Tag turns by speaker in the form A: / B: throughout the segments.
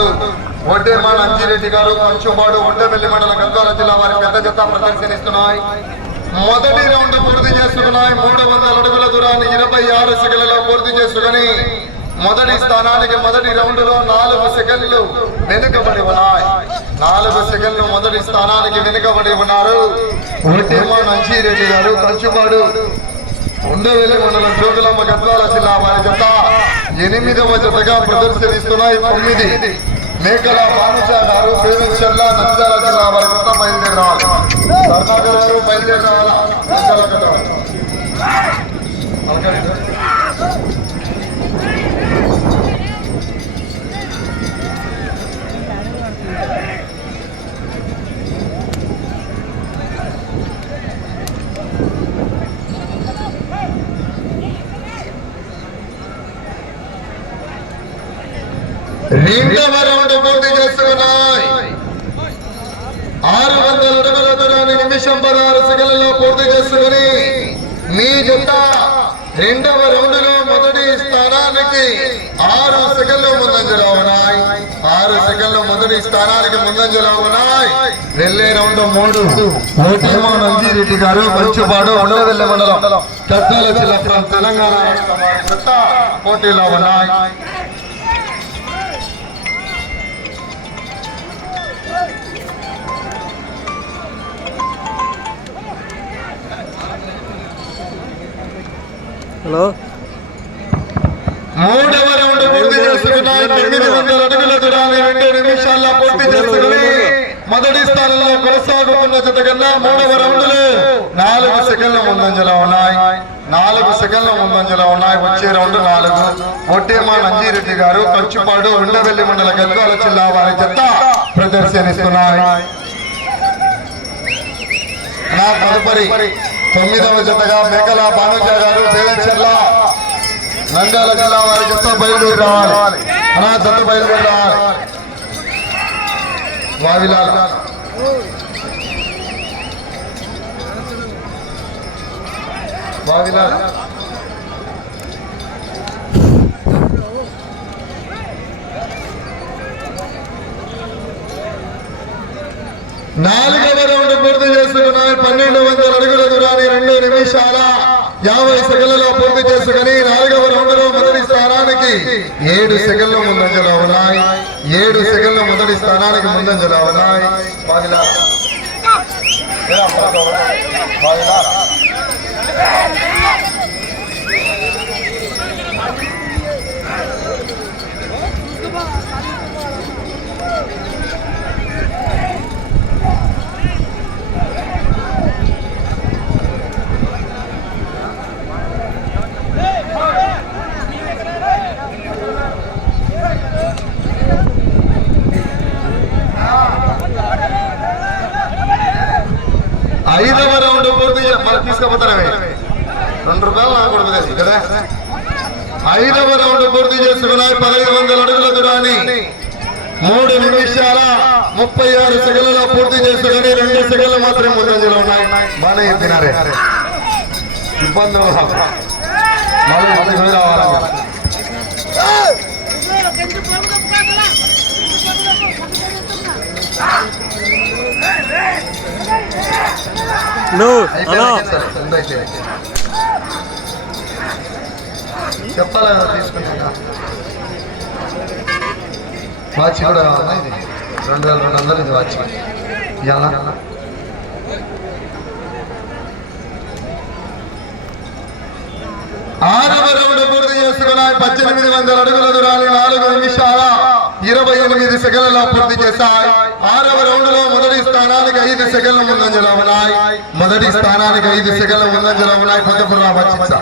A: ఆంజనేయ ఒడ్డేమాల అంజిరెడ్డి గారు కొంచెంపాడు ఒడ్డెపల్లి మండల గద్వాల జిల్లా వారి పెద్ద జత ప్రదర్శనిస్తున్నాయి. మొదటి రౌండ్ పూర్తి చేసుకున్నాయి. మూడు వందల అడుగుల దూరాన్ని ఇరవై ఆరు సెకండ్లలో పూర్తి చేసుకుని మొదటి స్థానానికి మొదటి రౌండ్లో నాలుగు సెకండ్లు వెనుకబడి ఉన్నాయి. నాలుగు సెకండ్లు మొదటి స్థానానికి వెనుకబడి ఉన్నారు. ఒడ్డేమాన్ అంజిరెడ్డి గారు కొంచెంపాడు ఉండవేలి మండలం జోగులమ్మ గద్వాల జిల్లా వారి జత. ఎనిమిదవ జతగా ప్రదర్శనిస్తున్నాయి తొమ్మిది. మేకల భానుజ గారు పేరుచెల్ల నంద్యాల జిల్లా వారి జత బయలుదేరి రావాలి కర్ణాటక వారు బయలుదేరి రావాలా నంద్యాల గత వారు. రెండవ పూర్తి చేస్తున్నాయి ఆరు వందల అడుగుల దూరాన్ని నిమిషం పదహారు సెకండ్లలో పూర్తి చేసుకుని మీ జత రెండవ రౌండ్లో మొదటి స్థానానికి ఆరు సెకండ్లు ముందంజలో ఉన్నాయి. ఆరు సెకండ్లు మొదటి స్థానానికి ముందంజలో ఉన్నాయి. వెళ్ళే రౌండ్ మూడు. ఓటేమో నంజిరెడ్డి గారు మంచుపాడు మండలం. జిల్లా తెలంగాణ పోటీలో ఉన్నాయి.
B: హలో.
A: మూడవ రౌండ్ పూర్తి చేసుకున్నాయి తొమ్మిది వందల అడుగుల దూరాన్ని రెండు నిమిషాల్లో పూర్తి చేసుకుని మొదటి స్థానంలో కొనసాగుతున్న జత కన్నా మూడవ రౌండ్లో నాలుగు సెకండ్ల ముందంజలో ఉన్నాయి. నాలుగు సెకండ్ల ముందంజలో ఉన్నాయి. వచ్చే రౌండ్ నాలుగు. ఒట్టేమా నంజిరెడ్డి గారు కంచుపాడు ఉండవెల్లి మండల గద్వాల జిల్లా వారి జత ప్రదర్శనిస్తున్నాయి. నా తదుపరి తొమ్మిదవ జతగా మేకల భానుజ గారు పేదచెర్ల నంద్యాల జిల్లా వారి జత బయలుదేరి రావాలి. నా జత బయలుదేరి రావాలి. వావిలాల్. వావిలాల్. నాలుగవ రౌండ్ పూర్తి చేసుకున్నాయి పన్నెండు వందల అడుగుల దూరాన్ని రెండు నిమిషాల యాభై సెకండ్లలో పూర్తి చేసుకుని నాలుగవ రౌండ్లో మొదటి స్థానానికి ఏడు సెకండ్ల ముందంజలో ఉన్నాయి. ఏడు సెకండ్ల మొదటి స్థానానికి ముందంజలో ఉన్నాయి. బాగిలా. ఏరా, బాగిలా. ఐదవ రౌండ్ పూర్తి చే- మరి తీసుకుపోతానమే రెండు రూపాయలు నాకు కొడుతుంది కదా ఐదవ రౌండ్ చేసుకున్నాయి పదహైదు వందల అడుగుల దూరాన్ని మూడు నిమిషాల ముప్పై ఆరు సెకండ్లలో పూర్తి చేసుకుని రెండు సెకండ్లు మాత్రమే ముందంజలో ఉన్నాయి. బాగానే తినారే ఇబ్బందులు చెప్పాలి? తీసుకుంటా వాచ్ కూడా కావాలా ఇది రెండు వేల రెండు వందలు ఇది వాచ్ ఎలా ఆరవ రౌండ్ పూర్తి చేసుకున్నాయి పద్దెనిమిది వందల అడుగుల దూరాలు నాలుగు నిమిషాల ఇరవై ఎనిమిది సెకండ్లలో పూర్తి చేశాయి ఆరవ రౌండ్లో మొదటి స్థానానికి ఐదు సెకండ్లు ముందంజలో ఉన్నాయి మొదటి స్థానానికి ఐదు సెకండ్లు ముందంజలో ఉన్నాయి పొద్దుపురా వచ్చించా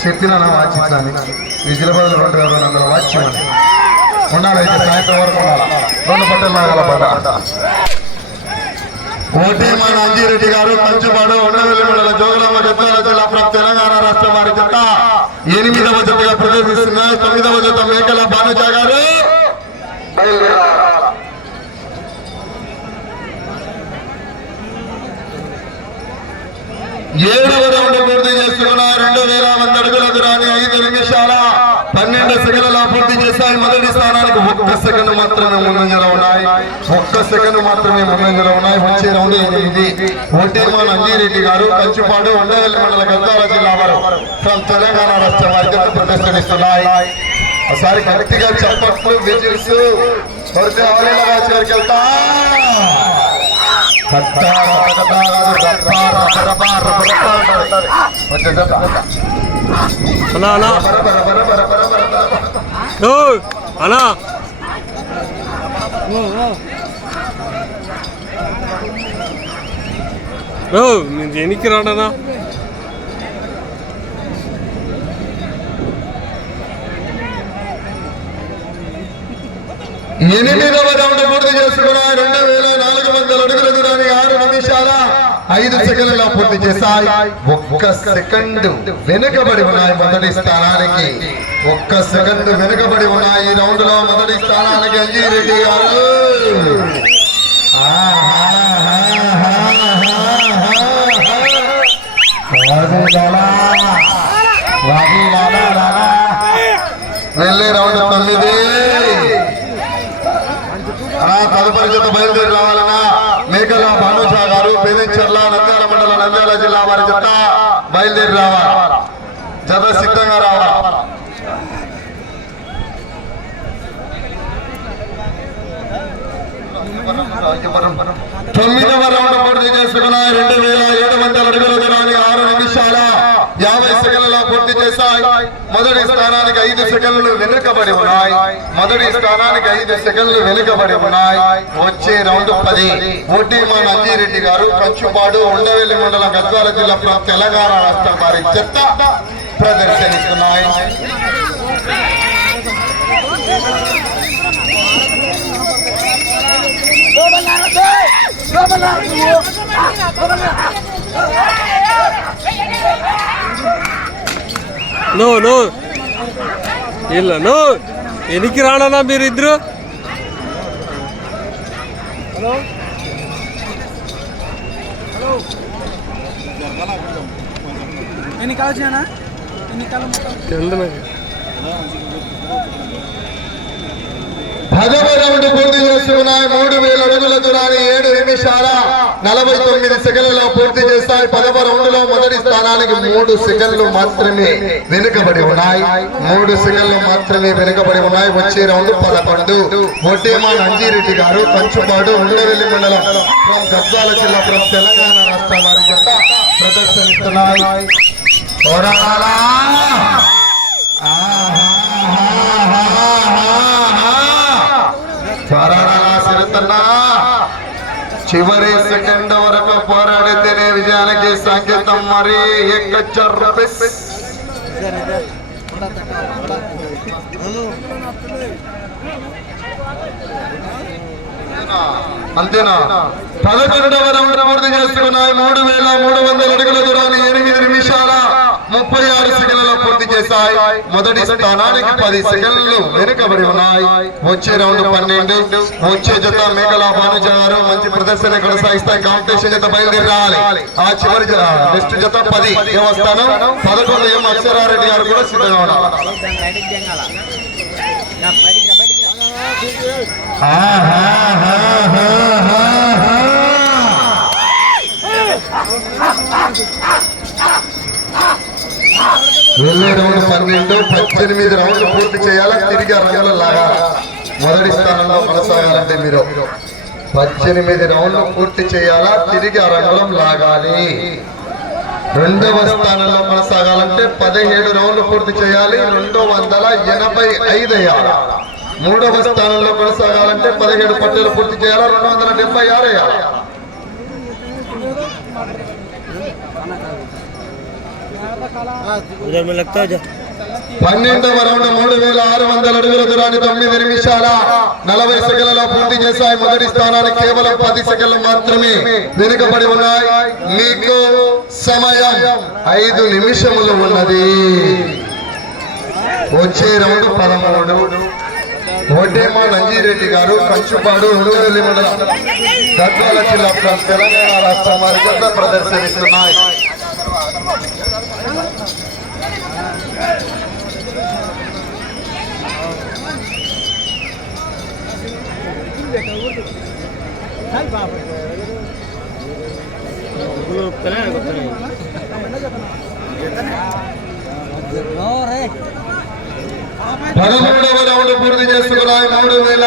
A: చెప్పిన నా వాచించాలి విజయవాడలో రెండు వేల రెండు వందల వాచ్యం అని ఉండాలైతే సాయంత్రం వరకు ఉండాలి రెండు పట్టలు లాగాల పడ్డ ఓటీమన్ అంజిరెడ్డి గారు కంచువాడు ఉండవెల్లి మండల జోగులమ్మ గద్వాల జిల్లా from తెలంగాణ రాష్ట్రం వారి జత ఎనిమిదవ జతగా ప్రదర్శిస్తున్నారు తొమ్మిదవ జత మేకల భానుజ గారు బయలుదేరాలి. ఏడవ రౌండ్ పూర్తి చేసుకున్న రెండు వేల మంది అడుగుల దూరాన్ని ఐదు నిమిషాల పన్నెండు సెకండ్లలో పూర్తి స్థానానికి ఒక్క సెకండ్ మాత్రమే ముందంజలో ఉన్నాయి ఒక్క సెకండ్ మాత్రమే ముందంజలో ఉన్నాయి వచ్చే రౌండ్ ఎనిమిది ఒడ్డేమా నందిరెడ్డి గారు కంచుపాడు ఉండవల్లి మండల గద్వాల జిల్లా వారు ఫ్రమ్ తెలంగాణ రాష్ట్రం వారి జత ప్రదర్శనిస్తున్నాయి ఒకసారి గట్టిగా చప్పట్లు విజిల్స్ కొడితే ఆలీల వాచి వారికి వెళ్తా కట్టా, రప్పా, రప్పా, రప్పా, రప్పా అంటారు. వచ్చే జత.
B: అన్నా అన్నా
A: బర, బర, బర, బర, బర, బర, బర.
B: ఓ అన్నా ఓ నేను దేనికి రాడనా
A: ఎనిమిదవ రౌండ్ పూర్తి చేసుకున్నాయి రెండు వేల నాలుగు వందల అడుగుల దూరాన్ని ఆరు నిమిషాల ఐదు సెకండ్ల పూర్తి చేశాయి. ఒక్క సెకండ్ వెనుకబడి ఉన్నాయి మొదటి స్థానానికి. ఒక్క సెకండ్ వెనుకబడి ఉన్నాయి ఈ రౌండ్లో మొదటి స్థానానికి అంజీరెడ్డి గారు వెళ్ళే రౌండ్ తొమ్మిది ఆ తదుపరి జత బయలుదేరి రావాలన్నా మేకల భానుషా గారు పేదెంచర్ల నంద్యాల మండలం నంద్యాల జిల్లా వారి జత బయలుదేరి రావాలా జత సిద్ధంగా రావాలా తొమ్మిదవ రౌండ్ పూర్తి చేసుకున్నాయి. రెండు వేల ఏడు వందల అడుగుల దూరాన్ని ఆరు నిమిషాల యాభై సెకండ్లలో పూర్తి చేశాయి. మొదటి స్థానానికి ఐదు సెకండ్లు వెనుకబడి ఉన్నాయి. మొదటి స్థానానికి ఐదు సెకండ్లు వెనుకబడి ఉన్నాయి. వచ్చే రౌండ్ పది. ఓటీమా నందిరెడ్డి గారు కంచుపాడు ఉండవెల్లి మండలం గద్వాల జిల్లా తెలంగాణ రాష్ట్రం వారి చెత్త ప్రదర్శనిస్తున్నాయి.
B: నో నో ಇಲ್ಲ ನೋ ಎನಿಕ್ಕೆ ರಾಣನ మీరిద్దరు
C: ఎన్ని కాలు వచ్చినా ఎన్ని కాలు మొత్తం
B: తెల్దు నాకు
A: పదవ రౌండ్ పూర్తి చేసుకున్నాయి నిమిషాల నలభై తొమ్మిది సెకండ్లలో పూర్తి చేస్తాయి. పదవ రౌండ్లో మొదటి స్థానానికి మూడు సెకండ్లు మాత్రమే వెనుకబడి ఉన్నాయి. మూడు సెకండ్లు మాత్రమే వెనుకబడి ఉన్నాయి. వచ్చే రౌండ్ పదకొండు. ఒడ్డేమా నంజిరెడ్డి గారు కంచుపాడు ఉండవెల్లి మండలం గద్వాల జిల్లా ఫ్రం తెలంగాణ రాష్ట్ర వారి జత ప్రదర్శనిస్తున్నాయి. చివరి సెకండ్ వరకు పోరాడితేనే విజయానికి సంకేతం మరి అంతేనా? పదకొండవ రౌండ్ పూర్తి చేసుకున్నాయి. మూడు వేల మూడు వందల అడుగుల దూరాన్ని ఎనిమిది నిమిషాల ముప్పై ఆరు సెకండ్లలో చేశాయి. మొదటి స్థానానికి పది సెకండ్లు వెనుకబడి ఉన్నాయి. వచ్చే రౌండ్ పన్నెండు. వచ్చే జత మేకల భానుజ మంచి ప్రదర్శన కొనసాగిస్తాయి కాంపిటీషన్ జత బయలుదేరి రావాలి ఆ చివరి జత నెక్స్ట్ జత పది. ఏం పదకొండు. ఏం అక్షరారెడ్డి గారు కూడా సిద్ధంగా ఉన్నారు వెళ్ళే రౌండ్ పన్నెండు పద్దెనిమిది రౌండ్లు పూర్తి చేయాలా? తిరిగి అరగల లాగా. మొదటి స్థానంలో కొనసాగాలంటే మీరు. పద్దెనిమిది రౌండ్లు పూర్తి చేయాలా? తిరిగి అరగలం లాగాలి. రెండవ స్థానంలో కొనసాగాలంటే పదిహేడు రౌండ్లు పూర్తి చేయాలి. రెండు వందల ఎనభై ఐదు అయ్యాలి మూడవ స్థానంలో కొనసాగాలంటే పదిహేడు పట్టెలు పూర్తి చేయాలా? రెండు వందల డెబ్బై ఆరు అయ్యాలి పన్నెండవ రౌండ్ మూడు వేల ఆరు వందల అడుగుల దూరాన్ని తొమ్మిది నిమిషాల నలభై సెకండ్లలో పూర్తి చేశాయి. మొదటి స్థానాన్ని కేవలం పది సెకండ్లు మాత్రమే వెనుకబడి ఉన్నాయి. మీకు సమయం ఐదు నిమిషములు ఉన్నది. వచ్చే రౌండ్ పదమూడు. ఒడ్డేమో నంజిరెడ్డి గారు కంచుపాడు ఉండవల్లి మండలం గద్వాల జిల్లా తెలంగాణ రాష్ట్రం వారి ప్రదర్శనిస్తున్నాయి. పదమూడవ రౌండ్ పూర్తి చేసుకున్నాయి మూడు వేల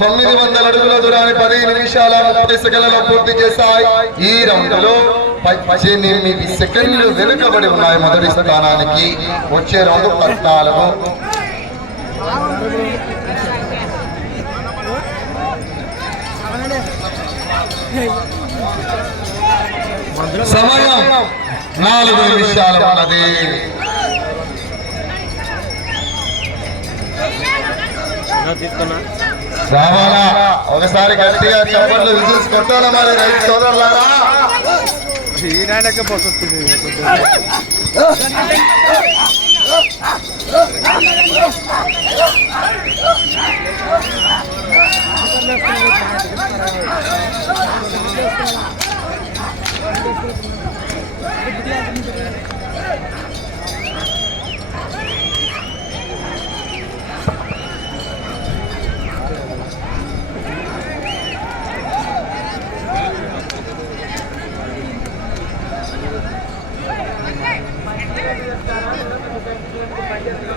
A: తొమ్మిది వందల అడుగుల దూరాన్ని పది నిమిషాల ముప్పై సెకండ్లలో పూర్తి చేశాయి ఈ రౌండ్లో పద్దెనిమిది సెకండ్లు వెనుకబడి ఉన్నాయి మొదటి స్థానానికి. వచ్చే రౌండ్ పద్నాలుగు. సమయం నాలుగు నిమిషాలు ఉన్నది. రావాలా? ఒకసారి గట్టిగా చెప్పట్లు విజిల్స్ కొట్టాలి మరి రైతు సోదరులారా?
B: ఈనాడకే బస్ వస్తుంది.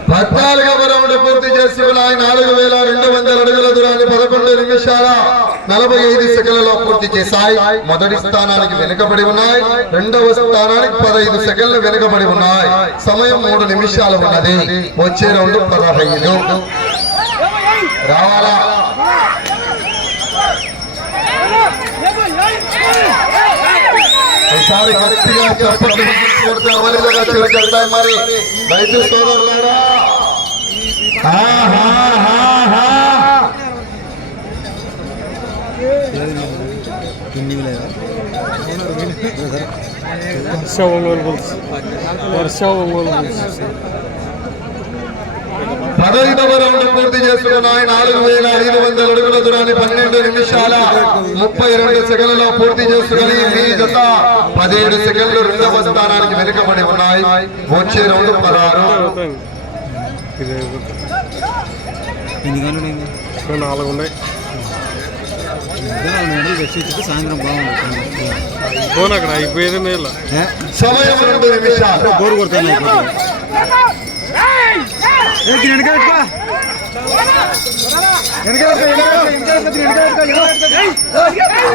A: పద్నాలుగవ రౌండ్ పూర్తి చేసుకున్నాయి నాలుగు వేల రెండు వందల అడుగుల దూరాన్ని పదకొండు నిమిషాల నలభై ఐదు సెకండ్లలో పూర్తి చేశాయి. మొదటి స్థానానికి వెనుకబడి ఉన్నాయి. రెండవ స్థానానికి పదహైదు సెకండ్లు వెనుకబడి ఉన్నాయి. సమయం మూడు నిమిషాలు ఉన్నది. వచ్చే రెండు పదహైదు. రావాలా? ఈసారి గట్టిగా చప్పట్లు కొడితే అవలీలుగా చిలకెళ్తాయి మరి. రైతు సోదరులారా. ఆహాహాహా.
B: వర్ష ఒంగోలు బుల్స్ వర్ష ఒంగోలు బుల్స్
A: పదహైదవ రౌండ్ పూర్తి చేసుకున్నాయి నాలుగు వేల ఐదు వందల అడుగుల దూరాన్ని పన్నెండు నిమిషాల ముప్పై రెండు సెకండ్లలో పూర్తి చేసుకుని మీ జత పదిహేడు సెకండ్లు రెండవ స్థానానికి వెనుకబడి ఉన్నాయి. వచ్చే రౌండ్ పదహారు.
B: నాలుగు ఉన్నాయి.
C: నాలుగు గంటలు వచ్చి సాయంత్రం బాగుంది
B: పోను అక్కడ అయిపోయేది మేలు
A: సమయం రెండు నిమిషాలు.
C: బోరు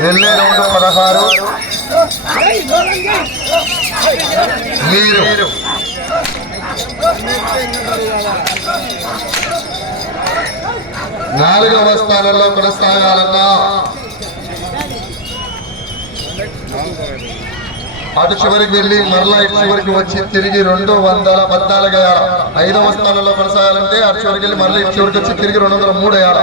A: వెళ్ళే పదహారు. మీరు. నాలుగవ స్థానంలో కొనసాగాలన్నా. అటు చివరికి వెళ్ళి మరలా ఇటు చివరికి వచ్చి తిరిగి రెండు వందల పద్నాలుగు అయ్యాడ ఐదవ స్థానంలో కొనసాగాలంటే అటు చివరికి వెళ్ళి మరలా ఇటు చివరికి వచ్చి తిరిగి రెండు వందల మూడు అయ్యాడ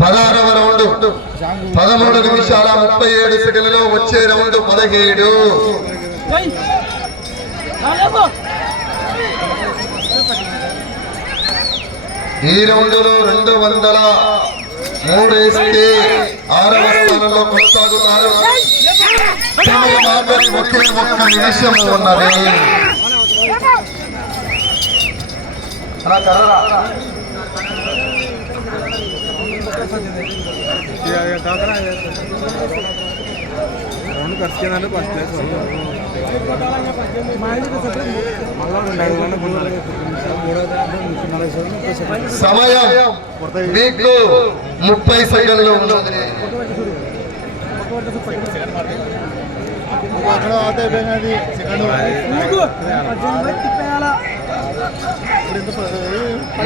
A: పదహారవ రౌండ్. పదమూడు నిమిషాల ముప్పై ఏడు సెకండ్లలో వచ్చే రౌండ్ పదిహేడు. ఈ రౌండ్లో రెండు వందల మూడు వేస్తే ఆరవ స్థానంలో కొనసాగుతారు. సమయం ఆఖరి ఒకే ఒక్క నిమిషం ఉన్నది.
C: ఖర్చు కింద ఫస్ట్ ప్లేస్
A: సమయం మీకు ముప్పై సెకండ్లు. ఉన్నది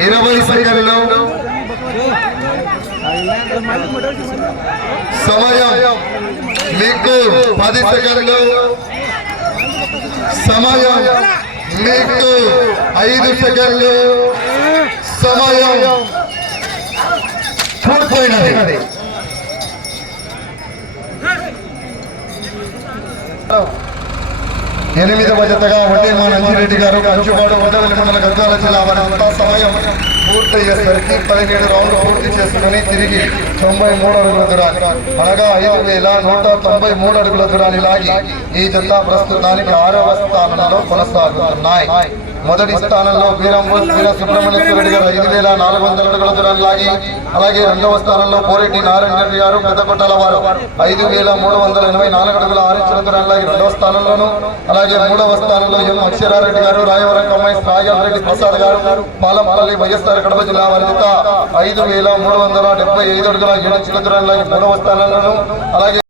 A: ఇరవై సెకండ్లు. సమయం. మీకు పది సెకండ్లు. సమయం. మీకు ఐదు సెకండ్లు. సమయం. పూర్తయినది. ఎనిమిదవ జతగా వడ్డీ మా నంజిరెడ్డి గారు కంచువాడు ఉండవల్లి మండల గద్వాల జిల్లా వారి సమయం. పూర్తయ్యేసరికి పదిహేడు రౌండ్లు పూర్తి చేసుకుని తిరిగి తొంభై మూడు అడుగుల దూరాన్ని అనగా ఐదు వేల నూట తొంభై మూడు అడుగుల దూరాన్ని లాగి ఈ జత ప్రస్తుతానికి ఆరవ స్థానంలో కొనసాగుతున్నాయి. మొదటి స్థానంలో వీరంబోస్ వీర సుబ్రహ్మణ్యేశ్వర రెడ్డి గారు ఐదు వేల నాలుగు వందల అడుగుల దూరాన్ని లాగి అలాగే రెండవ స్థానంలో కోరెడ్డి నారాయణ రెడ్డి గారు పెద్దకొట్టాల వారు ఐదు వేల మూడు వందల ఎనభై నాలుగు అడుగుల ఆరు ఇంచుల దూరాన్ని లాగి రెండవ స్థానంలోను అలాగే మూడవ స్థానంలో ఎం అక్షరారెడ్డి గారు రాయవరం కమ్మాయి రాజాల రెడ్డి ప్రసాద్ గారు పాలపల్లి వైఎస్ఆర్ కడప జిల్లా వర్ధిత ఐదు వేల మూడు వందల డెబ్బై ఐదు అడుగుల ఏడు చిన్న దూరాన్ని మూడవ అలాగే